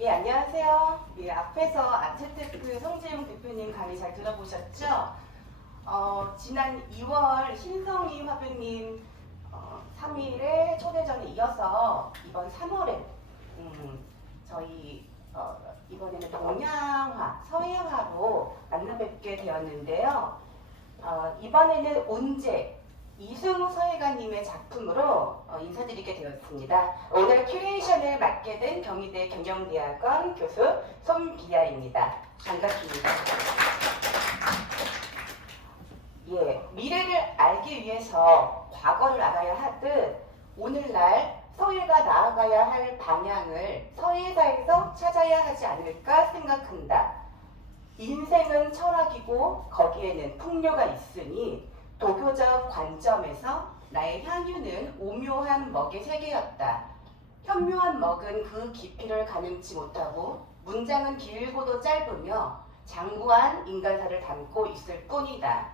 예, 안녕하세요. 예, 앞에서 아트테크 성재용 대표님 강의 잘 들어보셨죠? 지난 2월 신성희 화교님 3일에 초대전에 이어서 이번 3월에 저희 이번에는 동양화, 서예화로 만나 뵙게 되었는데요. 이번에는 온제 이승우 서예가님의 작품으로 인사드리게 되었습니다. 오늘 큐레이션을 맡게 된 경희대 경영대학원 교수 손비아입니다. 반갑습니다. 예, 미래를 알기 위해서 과거를 알아야 하듯 오늘날 서예가 나아가야 할 방향을 서예사에서 찾아야 하지 않을까 생각한다. 인생은 철학이고 거기에는 풍요가 있으니 도교적 관점에서 나의 향유는 오묘한 먹의 세계였다. 현묘한 먹은 그 깊이를 가늠치 못하고 문장은 길고도 짧으며 장구한 인간사를 담고 있을 뿐이다.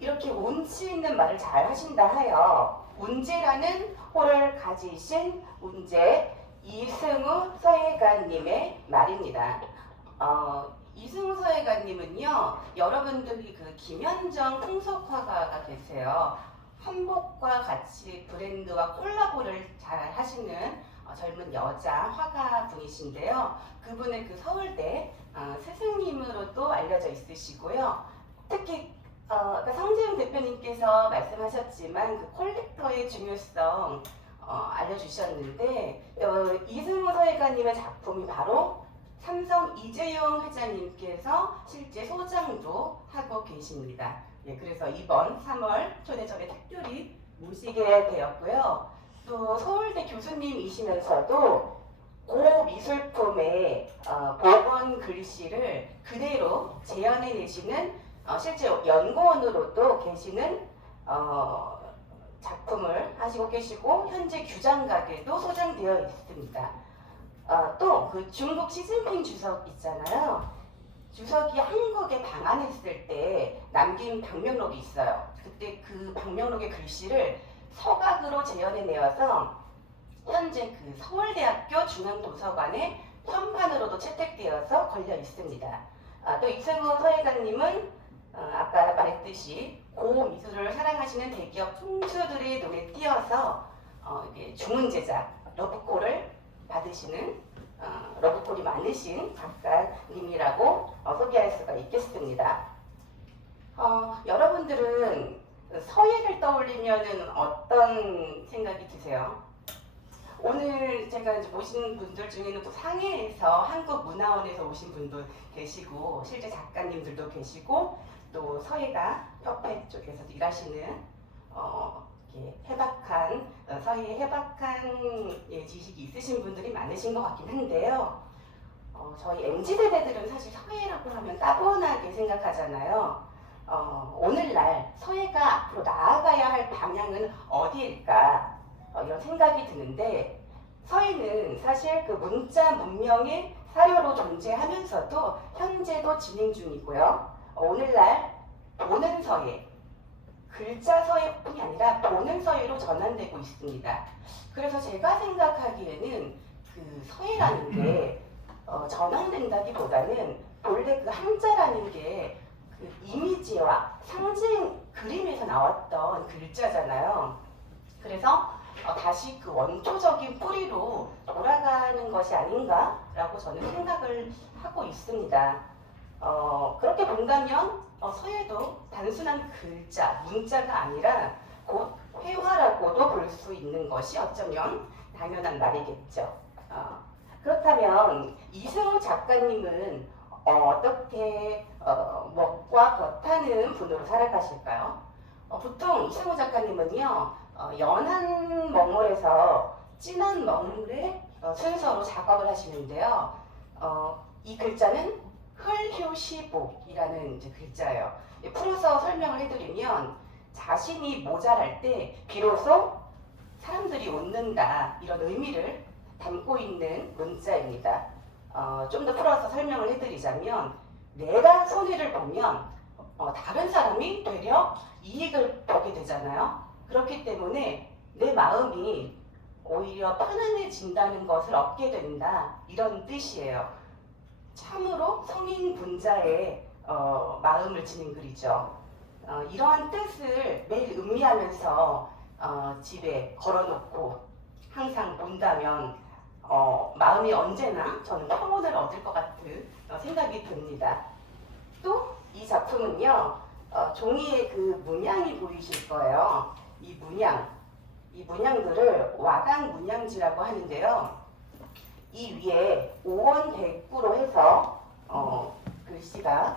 이렇게 운치 있는 말을 잘 하신다 하여 운제라는 호를 가지신 운제 이승우 서예가님의 말입니다. 이승우 서예가님은요, 여러분들이 그 김현정 풍속화가가 계세요. 한복과 같이 브랜드와 콜라보를 잘 하시는 젊은 여자 화가 분이신데요. 그분의 그 서울대 스승님으로도 알려져 있으시고요. 특히 아까 성재용 대표님께서 말씀하셨지만 그 콜렉터의 중요성 알려주셨는데 이승우 서예가님의 작품이 바로 삼성 이재용 회장님께서 실제 소장도 하고 계십니다. 예, 그래서 이번 3월 초대전에 특별히 모시게 되었고요. 또 서울대 교수님이시면서도 고미술품의 복원 글씨를 그대로 재현해내시는 실제 연구원으로도 계시는 작품을 하시고 계시고 현재 규장각에도 소장되어 있습니다. 또 그 중국 시진핑 주석 있잖아요. 주석이 한국에 방한했을 때 남긴 방명록이 있어요. 그때 그 방명록의 글씨를 서각으로 재현해내어서 현재 그 서울대학교 중앙도서관의 현판으로도 채택되어서 걸려 있습니다. 또 이승우 서예가님은 아까 말했듯이 고미술을 사랑하시는 대기업 총수들의 눈에 띄어서 주문 제작 러브콜을 받으시는 러브콜이 많으신 작가님이라고 소개할 수가 있겠습니다. 여러분들은 서예를 떠올리면 어떤 생각이 드세요? 오늘 제가 이제 모신 분들 중에는 또 상해에서 한국문화원에서 오신 분도 계시고 실제 작가님들도 계시고 또 서예가 협회 쪽에서도 일하시는 해박한 서예에 해박한 지식이 있으신 분들이 많으신 것 같긴 한데요. 저희 MZ세대들은 사실 서예라고 하면 따분하게 생각하잖아요. 오늘날 서예가 앞으로 나아가야 할 방향은 어디일까 이런 생각이 드는데 서예는 사실 그 문자 문명의 사료로 존재하면서도 현재도 진행 중이고요. 오늘날 보는 서예 글자 서예뿐이 아니라 보는 서예로 전환되고 있습니다. 그래서 제가 생각하기에는 그 서예라는 게 전환된다기보다는 본래 그 한자라는 게 그 이미지와 상징 그림에서 나왔던 글자잖아요. 그래서 다시 그 원초적인 뿌리로 돌아가는 것이 아닌가라고 저는 생각을 하고 있습니다. 그렇게 본다면 서예도 단순한 글자, 문자가 아니라 곧 회화라고도 볼 수 있는 것이 어쩌면 당연한 말이겠죠. 그렇다면 이승우 작가님은 어떻게 먹과 겉하는 분으로 살아가실까요? 보통 이승우 작가님은요, 연한 먹물에서 진한 먹물의 순서로 작업을 하시는데요. 이 글자는 흘휴시복이라는 글자예요. 풀어서 설명을 해드리면 자신이 모자랄 때 비로소 사람들이 웃는다 이런 의미를 담고 있는 문자입니다. 좀 더 풀어서 설명을 해드리자면 내가 손해를 보면 다른 사람이 되려 이익을 보게 되잖아요. 그렇기 때문에 내 마음이 오히려 편안해진다는 것을 얻게 된다, 이런 뜻이에요. 참으로 성인 분자의 마음을 지닌 글이죠. 이러한 뜻을 매일 음미하면서 집에 걸어놓고 항상 본다면 마음이 언제나 저는 평온을 얻을 것 같은 생각이 듭니다. 또 이 작품은요, 종이의 그 문양이 보이실 거예요. 이 문양들을 와당 문양지라고 하는데요. 이 위에 오원백구로 해서 글씨가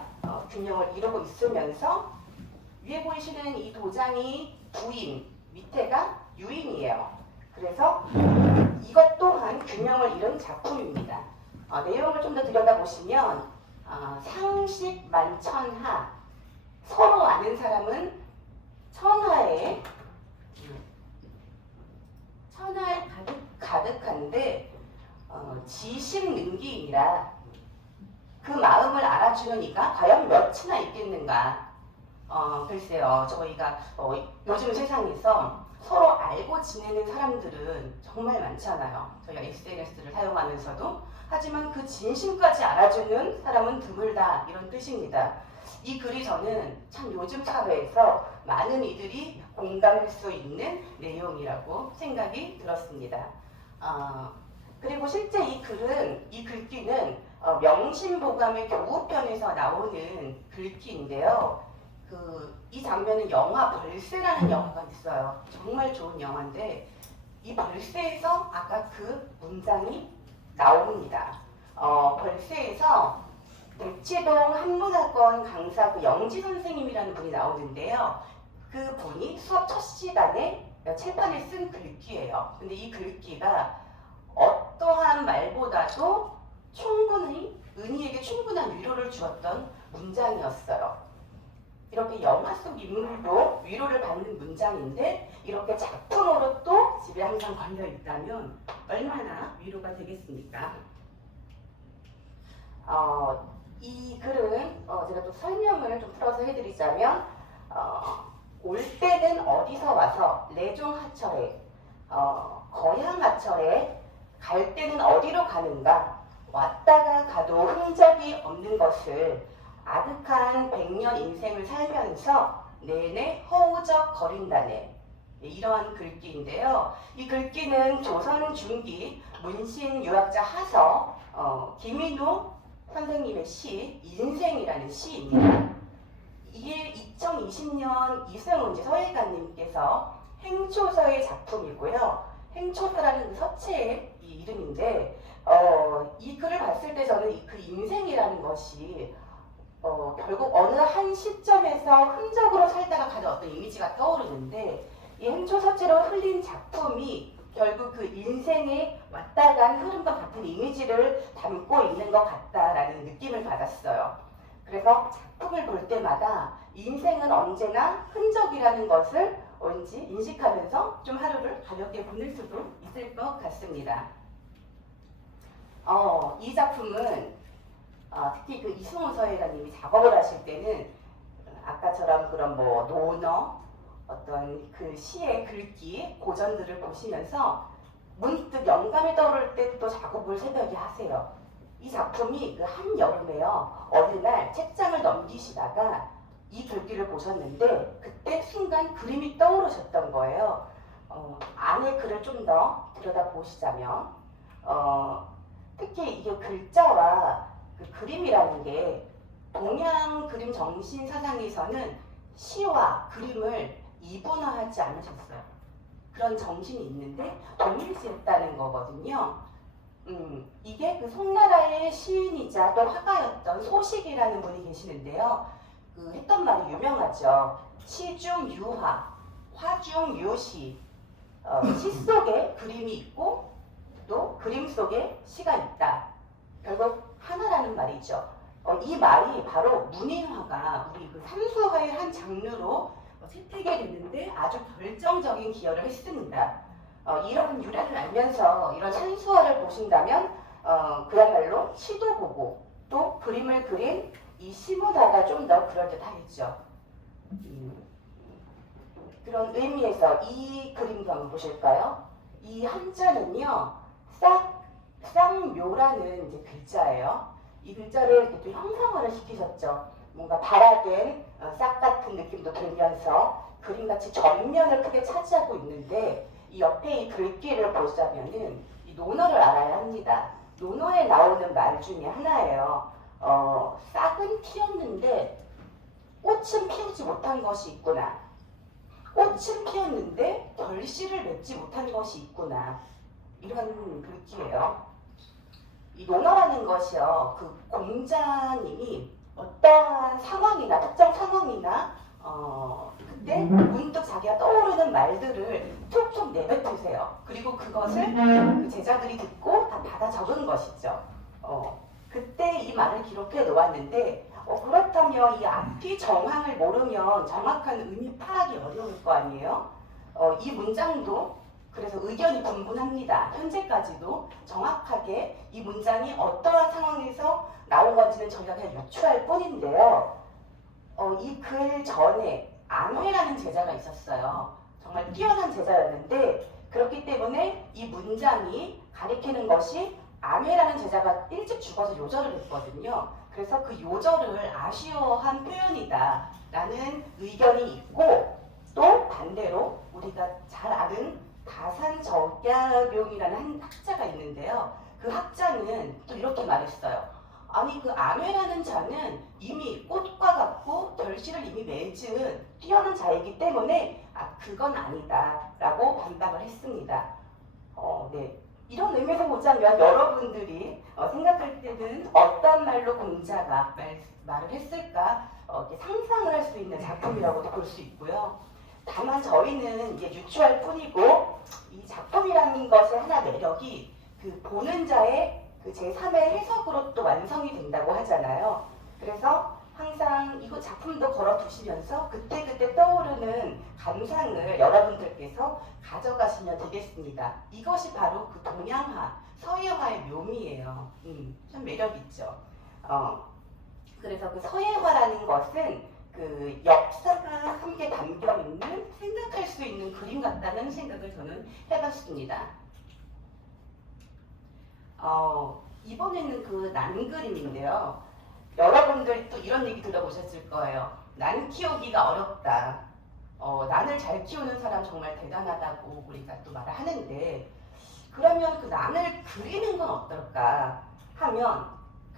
균형을 이루고 있으면서 위에 보이시는 이 도장이 부인, 밑에가 유인이에요. 그래서 이것 또한 균형을 이룬 작품입니다. 내용을 좀 더 들여다보시면 상식 만천하, 서로 아는 사람은 천하에 가득한데 지식능기이니라. 그 마음을 알아주는 이가 과연 몇이나 있겠는가. 글쎄요, 저희가 요즘 세상에서 서로 알고 지내는 사람들은 정말 많잖아요. 저희가 SNS를 사용하면서도. 하지만 그 진심까지 알아주는 사람은 드물다, 이런 뜻입니다. 이 글이 저는 참 요즘 사회에서 많은 이들이 공감할 수 있는 내용이라고 생각이 들었습니다. 그리고 실제 이 글귀는 명심보감의 교우편에서 나오는 글귀인데요. 이 장면은 영화 벌새라는 영화가 있어요. 정말 좋은 영화인데 이 벌새에서 아까 그 문장이 나옵니다. 벌새에서 대치동 한문학원 강사 영지 선생님이라는 분이 나오는데요. 그 분이 수업 첫 시간에 칠판에 쓴 글귀예요. 근데 이 글귀가 어떠한 말보다도 충분히 은희에게 충분한 위로를 주었던 문장이었어요. 이렇게 영화 속 인물도 위로를 받는 문장인데 이렇게 작품으로 또 집에 항상 걸려 있다면 얼마나 위로가 되겠습니까? 이 글은 제가 또 설명을 좀 풀어서 해드리자면 올 때는 어디서 와서 내종하철에 거향하철에 갈 때는 어디로 가는가, 왔다가 가도 흔적이 없는 것을 아득한 100년 인생을 살면서 내내 허우적 거린다네, 이러한 글귀인데요. 이 글귀는 조선 중기 문신 유학자 하서 김인우 선생님의 시 인생이라는 시입니다. 이게 2020년 이승훈 서예가님께서 행초서의 작품이고요. 행초서라는 그 서체의 이름인데 이 글을 봤을 때 저는 그 인생이라는 것이 결국 어느 한 시점에서 흔적으로 살다가 가는 어떤 이미지가 떠오르는데 이 행초서체로 흘린 작품이 결국 그 인생의 왔다 간 흐름과 같은 이미지를 담고 있는 것 같다라는 느낌을 받았어요. 그래서 작품을 볼 때마다 인생은 언제나 흔적이라는 것을 왠지 인식하면서 좀 하루를 가볍게 보낼 수도 있을 것 같습니다. 이 작품은 특히 그 이승훈 서예가님이 작업을 하실 때는 아까처럼 그런 논어, 어떤 그 시의 글귀, 고전들을 보시면서 문득 영감이 떠오를 때 또 작업을 새벽에 하세요. 이 작품이 그 한여름에요. 어느 날 책장을 넘기시다가 이 글귀를 보셨는데 그때 순간 그림이 떠오르셨던 거예요. 안에 글을 좀 더 들여다보시자면 특히 이게 글자와 그 그림이라는 게 동양 그림 정신 사상에서는 시와 그림을 이분화하지 않으셨어요. 그런 정신이 있는데 동일시했다는 거거든요. 이게 그 송나라의 시인이자 또 화가였던 소식이라는 분이 계시는데요. 했던 말이 유명하죠. 시중 유화, 화중 유시. 시 속에 그림이 있고 또 그림 속에 시가 있다. 결국 하나라는 말이죠. 이 말이 바로 문인화가 우리 그 삼수화의 한 장르로 채택이 됐는데 아주 결정적인 기여를 했습니다. 이런 유래를 알면서 이런 산수화를 보신다면 그야말로 시도 보고 또 그림을 그린 이 시문화가 좀 더 그럴듯하겠죠. 그런 의미에서 이 그림도 한번 보실까요? 이 한자는요, 쌍묘라는 이제 글자예요. 이 글자를 이렇게 또 형상화를 시키셨죠. 뭔가 발화된 싹 같은 느낌도 들면서 그림같이 전면을 크게 차지하고 있는데, 이 옆에 이 글귀를 보자면은 이 논어를 알아야 합니다. 논어에 나오는 말 중에 하나예요. 싹은 피었는데 꽃은 피우지 못한 것이 있구나. 꽃은 피었는데 결실을 맺지 못한 것이 있구나. 이런 글귀예요. 이 논어라는 것이요, 그 공자님이 어떠한 상황이나 특정 상황이나 그때 문득 자기가 떠오르는 말들을 툭툭 내뱉으세요. 그리고 그것을 그 제자들이 듣고 다 받아 적은 것이죠. 그때 이 말을 기록해 놓았는데, 그렇다면 이 앞이 정황을 모르면 정확한 의미 파악이 어려울 거 아니에요? 이 문장도 그래서 의견이 분분합니다. 현재까지도 정확하게 이 문장이 어떠한 상황에서 나온 건지는 저희가 그냥 유추할 뿐인데요. 이 글 전에 안회라는 제자가 있었어요. 정말 뛰어난 제자였는데, 그렇기 때문에 이 문장이 가리키는 것이 안회라는 제자가 일찍 죽어서 요절을 했거든요. 그래서 그 요절을 아쉬워한 표현이다 라는 의견이 있고, 또 반대로 우리가 잘 아는 가산적약용이라는 한 학자가 있는데요. 그 학자는 또 이렇게 말했어요. 아니, 그 안회라는 자는 이미 꽃과 같고 결실을 이미 맺은 뛰어난 자이기 때문에 그건 아니다 라고 반박을 했습니다. 네. 이런 의미에서 보자면 여러분들이 생각할 때는 어떤 말로 공자가 말을 했을까 이렇게 상상을 할 수 있는 작품이라고도 볼 수 있고요. 다만 저희는 이제 유추할 뿐이고, 이 작품이라는 것의 하나 매력이 그 보는 자의 그 제3의 해석으로 또 완성이 된다고 하잖아요. 그래서 항상 이거 작품도 걸어두시면서 그때그때 떠오르는 감상을 여러분들께서 가져가시면 되겠습니다. 이것이 바로 그 동양화, 서예화의 묘미예요. 참 매력있죠. 그래서 그 서예화라는 것은 그 역사가 함께 담겨있는, 생각할 수 있는 그림 같다는 생각을 저는 해봤습니다. 이번에는 그 난그림인데요. 여러분들 또 이런 얘기 들어보셨을 거예요. 난 키우기가 어렵다. 난을 잘 키우는 사람 정말 대단하다고 우리가 또 말을 하는데, 그러면 그 난을 그리는 건 어떨까 하면,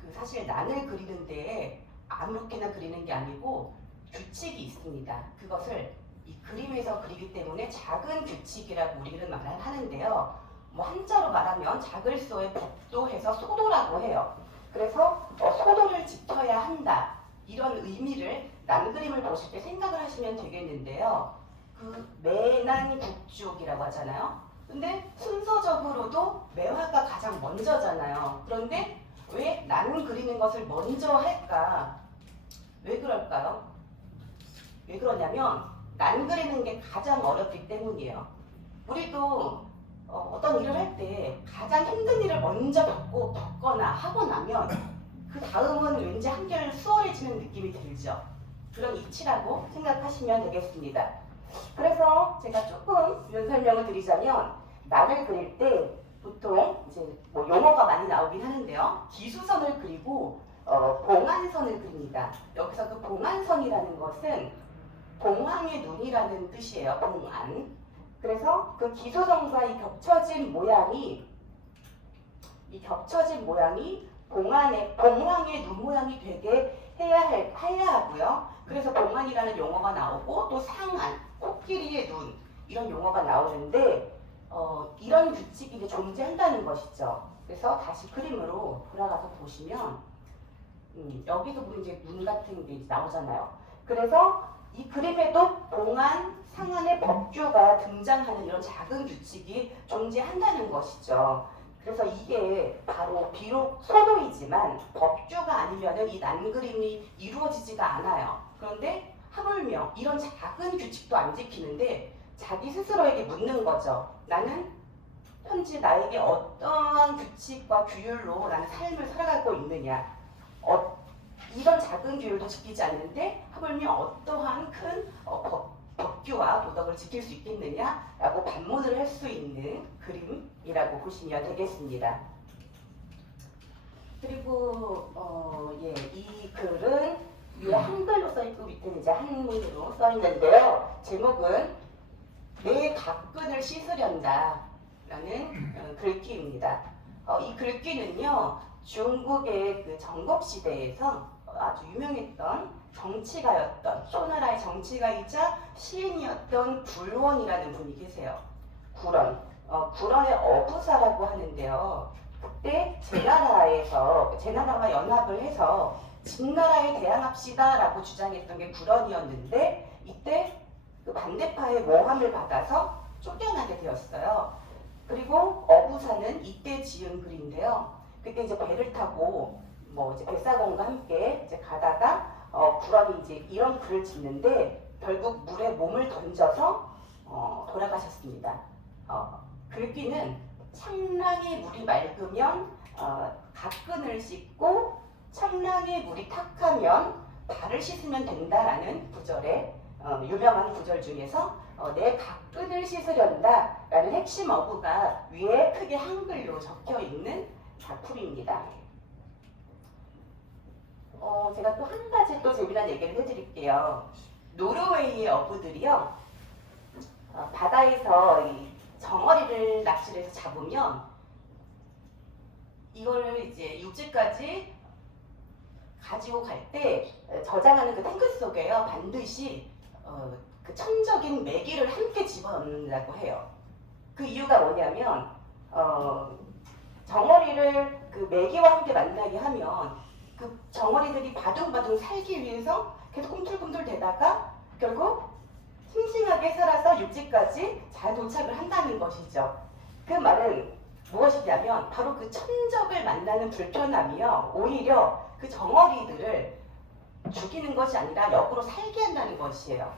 그 사실 난을 그리는데 아무렇게나 그리는 게 아니고 규칙이 있습니다. 그것을 이 그림에서 그리기 때문에 작은 규칙이라고 우리는 말을 하는데요. 뭐 한자로 말하면 작을소의 법도해서 소도라고 해요. 그래서 소도를 지켜야 한다, 이런 의미를 난그림을 보실 때 생각을 하시면 되겠는데요. 그 매난국죽이라고 하잖아요. 근데 순서적으로도 매화가 가장 먼저잖아요. 그런데 왜 난 그리는 것을 먼저 할까? 왜 그럴까요? 왜 그러냐면 난 그리는 게 가장 어렵기 때문이에요. 우리도 어떤 일을 할 때 가장 힘든 일을 먼저 겪거나 하고 나면 그 다음은 왠지 한결 수월해지는 느낌이 들죠. 그런 이치라고 생각하시면 되겠습니다. 그래서 제가 조금 이런 설명을 드리자면, 나를 그릴 때 보통 이제 뭐 용어가 많이 나오긴 하는데요. 기수선을 그리고 봉안선을 그립니다. 여기서 그 봉안선이라는 것은 봉황의 눈이라는 뜻이에요. 봉안. 그래서 그 기수선과 이 겹쳐진 모양이 봉황의 눈 모양이 되게 해야 하고요. 그래서 봉안이라는 용어가 나오고, 또 상안, 코끼리의 눈, 이런 용어가 나오는데, 이런 규칙이 이제 존재한다는 것이죠. 그래서 다시 그림으로 돌아가서 보시면, 여기서 보면 이제 눈 같은 게 나오잖아요. 그래서 이 그림에도 봉안, 상안의 법규가 등장하는 이런 작은 규칙이 존재한다는 것이죠. 그래서 이게 바로 비록 소도이지만 법규가 아니면 이 난그림이 이루어지지가 않아요. 그런데 하물며 이런 작은 규칙도 안 지키는데 자기 스스로에게 묻는 거죠. 나는 현재 나에게 어떠한 규칙과 규율로 나는 삶을 살아가고 있느냐. 이런 작은 규율도 지키지 않는데 하물며 어떠한 큰 법규와 도덕을 지킬 수 있겠느냐라고 반문을 할 수 있는 그림이라고 보시면 되겠습니다. 그리고 이 글은 위에 한글로 써있고 밑에는 이제 한문으로 써있는데요. 제목은 내 각근을 씻으련다 라는 글귀입니다. 이 글귀는요, 중국의 그 전국시대에서 아주 유명했던 정치가였던, 초나라의 정치가이자 시인이었던 굴원이라는 분이 계세요. 굴원. 굴원의 어부사라고 하는데요. 그때 제나라와 연합을 해서 진나라에 대항합시다라고 주장했던 게 굴원이었는데, 이때 그 반대파의 모함을 받아서 쫓겨나게 되었어요. 그리고 어부사는 이때 지은 글인데요. 그때 이제 배를 타고 이제 뱃사공과 함께 이제 가다가 굴원이 이제 이런 글을 짓는데 결국 물에 몸을 던져서 돌아가셨습니다. 글귀는 청량의 물이 맑으면 각근을 씻고 청량의 물이 탁하면 발을 씻으면 된다라는 구절의 유명한 구절 중에서 내 각근을 씻으련다 라는 핵심 어구가 위에 크게 한글로 적혀 있는 작품입니다. 제가 또 한 가지 또 재미난 얘기를 해드릴게요. 노르웨이의 어부들이요, 바다에서 이 정어리를 낚시를 해서 잡으면 이걸 이제 육지까지 가지고 갈 때 저장하는 그 탱크 속에요, 반드시 그 천적인 메기를 함께 집어넣는다고 해요. 그 이유가 뭐냐면 정어리를 그 메기와 함께 만나게 하면 그 정어리들이 바둥바둥 살기 위해서 계속 꿈틀꿈틀 대다가 결국 싱싱하게 살아서 육지까지 잘 도착을 한다는 것이죠. 그 말은 무엇이냐면 바로 그 천적을 만나는 불편함이요, 오히려 그 정어리들을 죽이는 것이 아니라 역으로 살게 한다는 것이에요.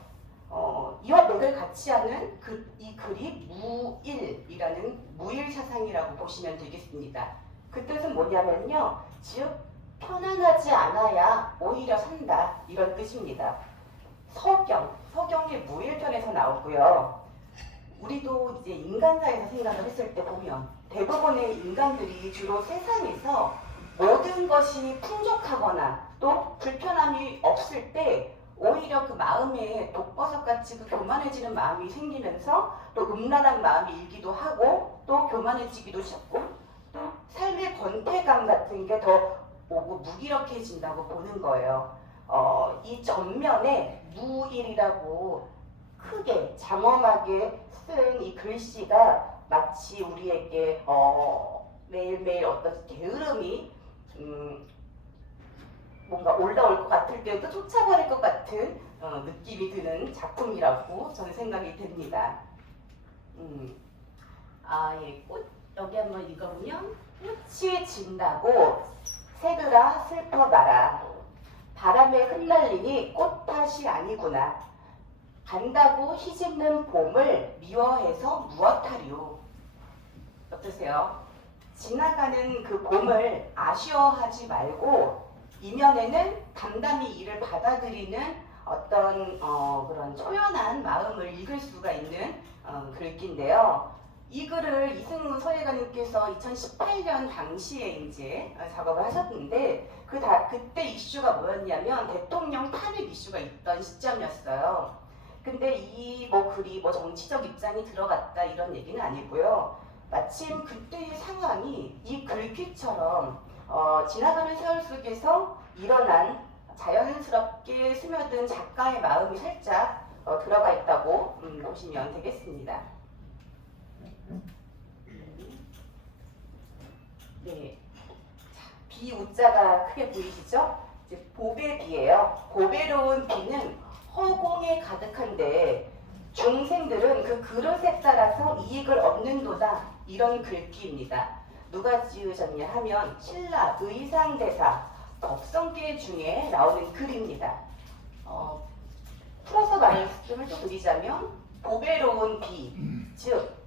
이와 맥을 같이 하는 이 글이 무일이라는 무일사상이라고 보시면 되겠습니다. 그 뜻은 뭐냐면요, 즉 편안하지 않아야 오히려 산다, 이런 뜻입니다. 서경의 무일편에서 나오고요. 우리도 이제 인간사에서 생각을 했을 때 보면 대부분의 인간들이 주로 세상에서 모든 것이 풍족하거나 또 불편함이 없을 때 오히려 그 마음에 독버섯같이 그 교만해지는 마음이 생기면서 또 음란한 마음이 일기도 하고 또 교만해지기도 쉽고 또 삶의 권태감 같은 게 더 오고 무기력해진다고 보는 거예요. 이 전면에 무일이라고 크게 장엄하게 쓴 이 글씨가 마치 우리에게 매일매일 어떤 게으름이 뭔가 올라올 것 같을 때도 쫓아버릴 것 같은 느낌이 드는 작품이라고 저는 생각이 됩니다. 꽃 여기 한번 읽어보면 꽃이 진다고 새들아 슬퍼마라. 바람에 흩날리니 꽃 탓이 아니구나. 간다고 희짓는 봄을 미워해서 무엇하리요. 어떠세요? 지나가는 그 봄을 아쉬워하지 말고 이면에는 담담히 이를 받아들이는 어떤 그런 초연한 마음을 읽을 수가 있는 글귀인데요. 이 글을 이승우 서예가님께서 2018년 당시에 이제 작업을 하셨는데 그때 이슈가 뭐였냐면 대통령 탄핵 이슈가 있던 시점이었어요. 근데 이 글이 정치적 입장이 들어갔다 이런 얘기는 아니고요. 마침 그때의 상황이 이 글귀처럼 지나가는 세월 속에서 일어난 자연스럽게 스며든 작가의 마음이 살짝 들어가 있다고 보시면 되겠습니다. 네, 비우자가 크게 보이시죠? 이제 보배 비예요. 보배로운 비는 허공에 가득한데 중생들은 그 그릇에 따라서 이익을 얻는도다, 이런 글귀입니다. 누가 지으셨냐 하면 신라 의상대사 법성계 중에 나오는 글입니다. 풀어서 말씀을 또 드리자면 보배로운 비, 즉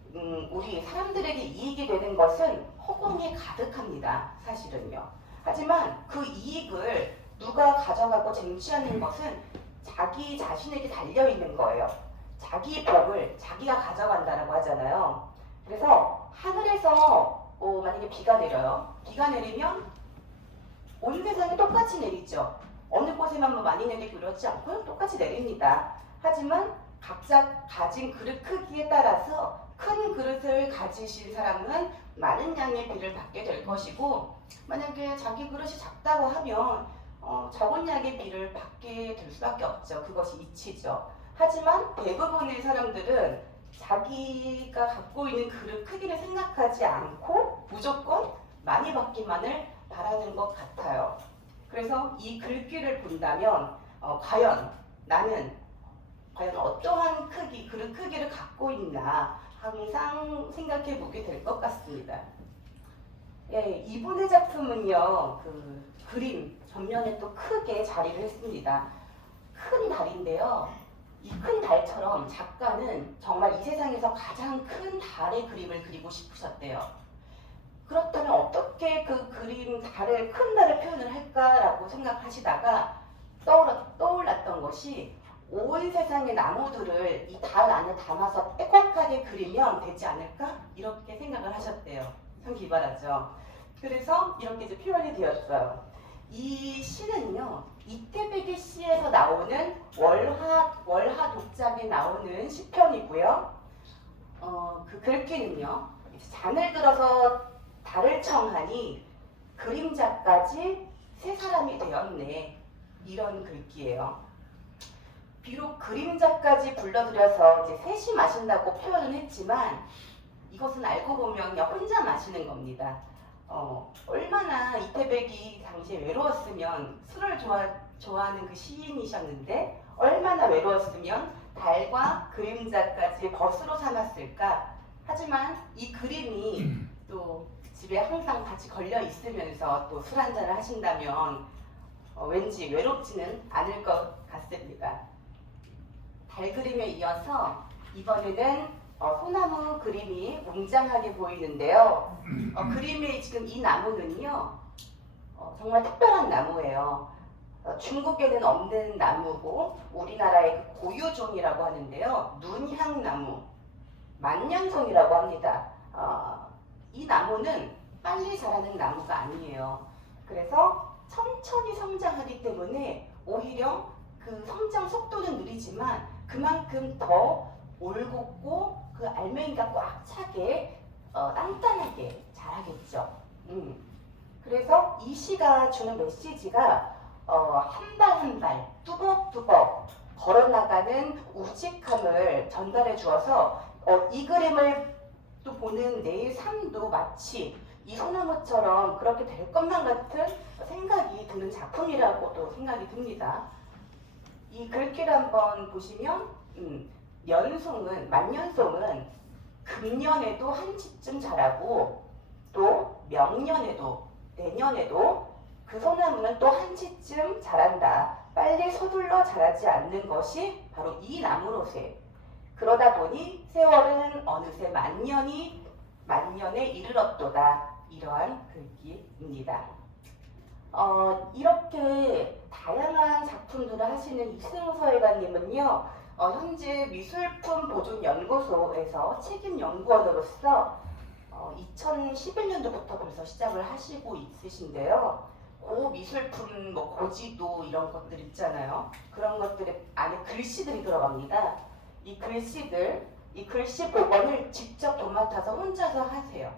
우리 사람들에게 이익이 되는 것은 허공에 가득합니다. 사실은요. 하지만 그 이익을 누가 가져가고 쟁취하는 것은 자기 자신에게 달려있는 거예요. 자기 복을 자기가 가져간다라고 하잖아요. 그래서 하늘에서 만약에 비가 내려요. 비가 내리면 온 세상에 똑같이 내리죠. 어느 곳에만 뭐 많이 내리고 그렇지 않고 똑같이 내립니다. 하지만 각자 가진 그릇 크기에 따라서 큰 그릇을 가지신 사람은 많은 양의 비를 받게 될 것이고, 만약에 자기 그릇이 작다고 하면 적은 양의 비를 받게 될 수밖에 없죠. 그것이 이치죠. 하지만 대부분의 사람들은 자기가 갖고 있는 그릇 크기를 생각하지 않고 무조건 많이 받기만을 바라는 것 같아요. 그래서 이 글귀를 본다면 과연 나는 어떠한 그릇 크기를 갖고 있나 항상 생각해 보게 될 것 같습니다. 예, 이분의 작품은요, 그 그림 전면에 또 크게 자리를 했습니다. 큰 달인데요. 이 큰 달처럼 작가는 정말 이 세상에서 가장 큰 달의 그림을 그리고 싶으셨대요. 그렇다면 어떻게 그 그림 달을 큰 달을 표현을 할까라고 생각하시다가 떠올랐던 것이 온 세상의 나무들을 이 달 안에 담아서 빽빽하게 그리면 되지 않을까? 이렇게 생각을 하셨대요. 참 기발하죠. 그래서 이렇게 이제 표현이 되었어요. 이 시는요, 이태백의 시에서 나오는 월하 독장에 나오는 시편이고요. 그 글귀는요, 잔을 들어서 달을 청하니 그림자까지 세 사람이 되었네, 이런 글귀예요. 비록 그림자까지 불러들여서 이제 셋이 마신다고 표현을 했지만 이것은 알고 보면 혼자 마시는 겁니다. 얼마나 이태백이 당시에 외로웠으면, 술을 좋아하는 그 시인이셨는데 얼마나 외로웠으면 달과 그림자까지 벗으로 삼았을까. 하지만 이 그림이 또 집에 항상 같이 걸려 있으면서 또 술 한잔을 하신다면 왠지 외롭지는 않을 것 같습니다. 달 그림에 이어서 이번에는 소나무 그림이 웅장하게 보이는데요. 그림의 지금 이 나무는요, 정말 특별한 나무예요. 중국에는 없는 나무고 우리나라의 고유종이라고 하는데요. 눈향나무, 만년송이라고 합니다. 이 나무는 빨리 자라는 나무가 아니에요. 그래서 천천히 성장하기 때문에 오히려 그 성장 속도는 느리지만 그만큼 더 올곧고 그 알맹이가 꽉 차게 단단하게 자라겠죠. 그래서 이 시가 주는 메시지가 한 발 한 발 뚜벅뚜벅 걸어나가는 우직함을 전달해 주어서 이 그림을 또 보는 내 삶도 마치 이 소나무처럼 그렇게 될 것만 같은 생각이 드는 작품이라고도 생각이 듭니다. 이 글귀를 한번 보시면 만년송은 금년에도 한치쯤 자라고 또 명년에도 내년에도 그 소나무는 또 한치쯤 자란다. 빨리 서둘러 자라지 않는 것이 바로 이 나무로세. 그러다 보니 세월은 어느새 만년에 이르렀도다. 이러한 글귀입니다. 이렇게 다양한 작품들을 하시는 이승우 서예가님은요, 현재 미술품 보존연구소에서 책임연구원으로서 2011년도부터 벌써 시작을 하시고 있으신데요. 그 미술품 고지도 이런 것들 있잖아요. 그런 것들 안에 글씨들이 들어갑니다. 이 글씨 복원을 직접 도맡아서 혼자서 하세요.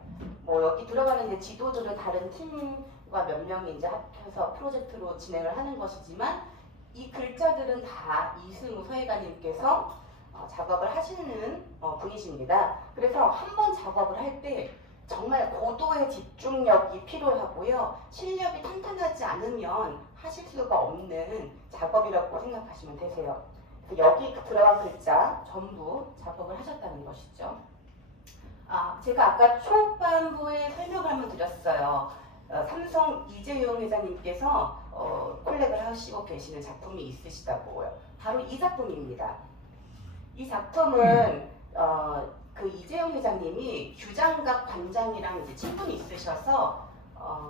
여기 들어가는 이제 지도들은 다른 팀과 몇 명이 이제 합해서 프로젝트로 진행을 하는 것이지만 이 글자들은 다 이승우 서예가님께서 작업을 하시는 분이십니다. 그래서 한번 작업을 할 때 정말 고도의 집중력이 필요하고요. 실력이 탄탄하지 않으면 하실 수가 없는 작업이라고 생각하시면 되세요. 여기 들어간 글자 전부 작업을 하셨다는 것이죠. 제가 아까 초반부에 설명을 한번 드렸어요. 삼성 이재용 회장님께서 콜렉을 하시고 계시는 작품이 있으시다고요. 바로 이 작품입니다. 이 작품은 그 이재용 회장님이 규장각 관장이랑 이제 친분이 있으셔서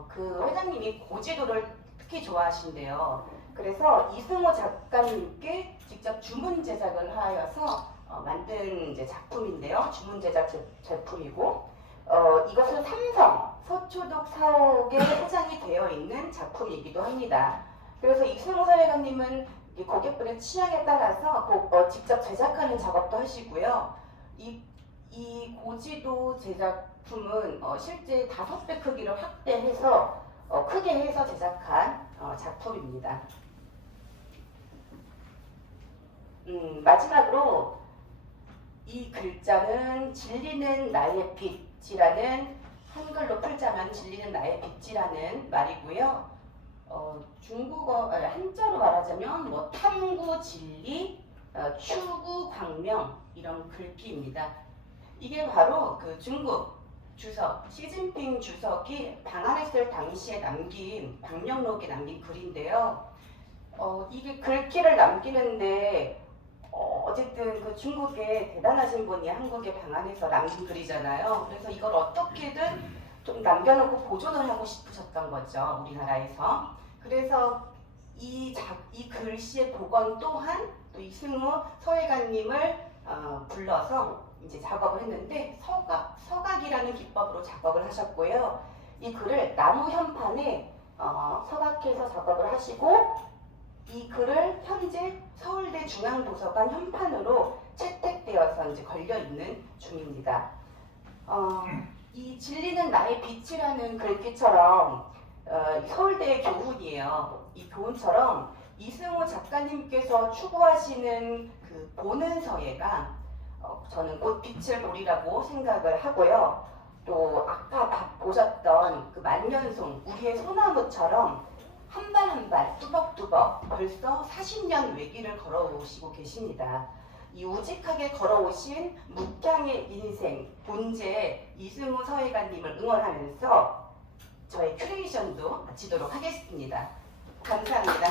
그 회장님이 고지도를 특히 좋아하신대요. 그래서 이승호 작가님께 직접 주문 제작을 하여서 만든 이제 작품인데요. 주문 제작 제품이고 이것은 삼성 서초동 사옥에 포장이 되어 있는 작품이기도 합니다. 그래서 이승우 사회관님은 고객분의 취향에 따라서 직접 제작하는 작업도 하시고요. 이 고지도 제작품은 실제 5배 크기로 확대해서 크게 해서 제작한 작품입니다. 마지막으로 이 글자는 진리는 나의 빛이라는 한글로 풀자면 진리는 나의 빛이라는 말이고요. 중국어 한자로 말하자면 뭐 탐구 진리, 추구 광명 이런 글귀입니다. 이게 바로 그 중국 주석 시진핑 주석이 방한했을 당시에 남긴 광명록에 남긴 글인데요. 이게 글귀를 남기는데 어쨌든 그 중국에 대단하신 분이 한국에 방한해서 남긴 글이잖아요. 그래서 이걸 어떻게든 좀 남겨놓고 보존을 하고 싶으셨던 거죠, 우리나라에서. 그래서 이 글씨의 복원 또한 또 이승우 서예가님을 불러서 이제 작업을 했는데 서각이라는 기법으로 작업을 하셨고요. 이 글을 나무 현판에 서각해서 작업을 하시고 이 글을 현재 서울대 중앙도서관 현판으로 채택되어서 이제 걸려 있는 중입니다. 이 진리는 나의 빛이라는 글귀처럼 서울대의 교훈이에요. 이 교훈처럼 이승우 작가님께서 추구하시는 그 보는 서예가 저는 곧 빛을 보리라고 생각을 하고요. 또 아까 보셨던 그 만년송 우리의 소나무처럼 한 발 한 발 뚜벅뚜벅 벌써 40년 외길을 걸어오시고 계십니다. 이 우직하게 걸어오신 묵향의 인생 본제 이승우 서예가님을 응원하면서 저의 큐레이션도 마치도록 하겠습니다. 감사합니다.